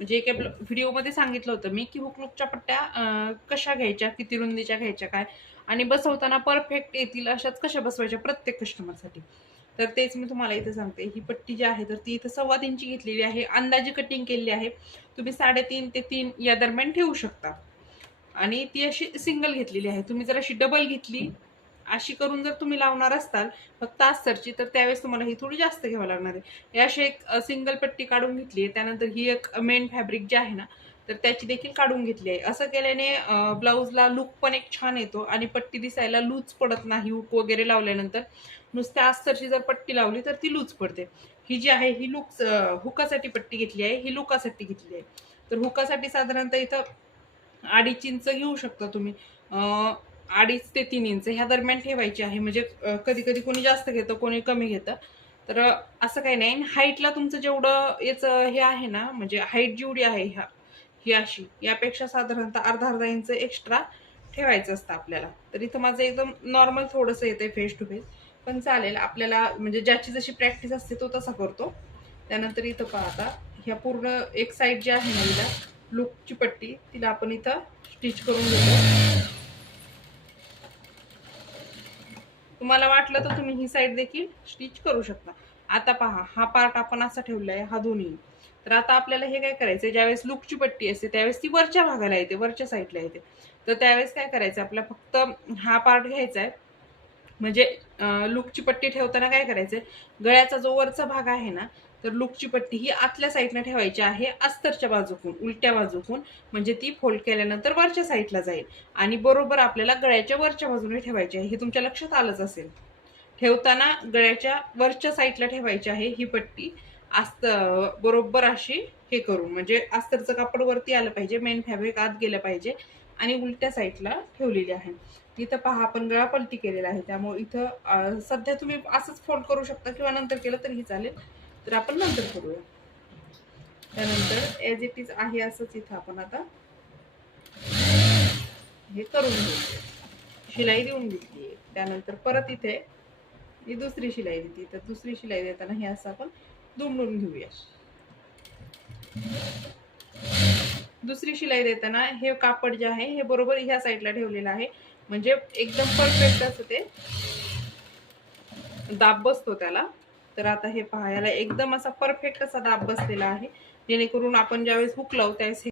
म्हणजे एका व्हिडिओमध्ये सांगितलं होतं मी की हुकलूकच्या पट्ट्या कशा घ्यायच्या, किती रुंदीच्या घ्यायच्या काय, आणि बसवताना परफेक्ट येतील अशाच कशा बसवायच्या प्रत्येक कस्टमरसाठी. तर तेच मी तुम्हाला इथे सांगते. ही पट्टी जी आहे तर ती इथं 3.25 इंची घेतलेली आहे, अंदाजे कटिंग केलेली आहे. तुम्ही 3.5 ते 3 या दरम्यान ठेवू शकता. आणि ती अशी सिंगल घेतलेली आहे. तुम्ही जर अशी डबल घेतली अशी करून जर तुम्ही लावणार असताल फक्त अस्तरची, तर त्यावेळेस तुम्हाला ही थोडी जास्त घ्यावं लागणार आहे. हे अशी एक सिंगल पट्टी काढून घेतली आहे. त्यानंतर ही एक मेन फॅब्रिक जे आहे ना तर त्याची देखील काढून घेतली आहे. असं केल्याने ब्लाऊजला लुक पण एक छान येतो आणि पट्टी दिसायला लूज पडत नाही. हुक वगैरे लावल्यानंतर नुसत्या अस्तरची जर पट्टी लावली तर ती लूज पडते. ही जी आहे ही हुकासाठी पट्टी घेतली आहे, ही लुकासाठी घेतली आहे. तर हुकासाठी साधारणतः इथं 2.5 इंच घेऊ शकता तुम्ही. 2.5 ते 3 इंच ह्या दरम्यान ठेवायची आहे. म्हणजे कधी कधी कोणी जास्त घेतं, कोणी कमी घेतं. तर असं काही नाही. हाईटला तुमचं जेवढं याचं हे आहे ना, म्हणजे हाईट जेवढी आहे ही अशी यापेक्षा साधारणतः अर्धा इंच एक्स्ट्रा ठेवायचं असतं आपल्याला. तर इथं माझं एकदम नॉर्मल थोडंसं येतंय फेस टू फेस, पण चालेल आपल्याला. म्हणजे ज्याची जशी प्रॅक्टिस असते तो तसा करतो. त्यानंतर इथं पहा आता ह्या पूर्ण एक साईड जी आहे ना हिला लुकची पट्टी, तिला आपण इथं स्टिच करून घेतो. तुम्हाला वाटलं तर तुम्ही ही साईड देखील स्टिच करू शकता. आता पहा हा पार्ट आपण असा ठेवला आहे, हा दोन्ही. तर आता आपल्याला हे काय करायचं, ज्यावेळेस लुकची पट्टी असते त्यावेळेस ती वरच्या भागाला येते, वरच्या साईडला येते. तर त्यावेळेस काय करायचं, आपला फक्त हा पार्ट घ्यायचा आहे. म्हणजे लुकची पट्टी ठेवताना काय करायचंय, गळ्याचा जो वरचा भाग आहे ना तर लुकची पट्टी ही आतल्या साईडने ठेवायची आहे, अस्तरच्या बाजूकून, उलट्या बाजूकून. म्हणजे ती फोल्ड केल्यानंतर वरच्या साईडला जाईल आणि बरोबर आपल्याला गळ्याच्या वरच्या बाजूने ठेवायची आहे. हे तुमच्या लक्षात आलंच असेल. ठेवताना गळ्याच्या वरच्या साईडला ठेवायची आहे ही पट्टी. बरोबर अशी हे करून, म्हणजे अस्तरचं कापड वरती आलं पाहिजे, मेन फॅब्रिक आत गेलं पाहिजे, आणि उलट्या साईडला ठेवलेली आहे. इथं पहा आपण गळा पलटी केलेला आहे, त्यामुळे इथं सध्या तुम्ही असंच फोल्ड करू शकता किंवा नंतर केलं तरीही चालेल. तर आपण नंतर करूया. त्यानंतर एज इट इज आहे असंच इथं आपण आता हे करून घेऊ. शिलाई देऊन घेतली. त्यानंतर परत इथे ही दुसरी शिलाई देते. तर दुसरी शिलाई देताना हे असं आपण दुमडून घेऊया. दुसरी शिलाई देताना हे कापड जे आहे हे बरोबर ह्या साईडला ठेवलेलं आहे. म्हणजे एकदम परफेक्ट असं ते दाब बसतो त्याला. तर आता हे पहा, याला एकदम असा परफेक्ट असा दाब बसलेला आहे, जेणेकरून आपण ज्यावेळेस हुक लावू त्यावेळेस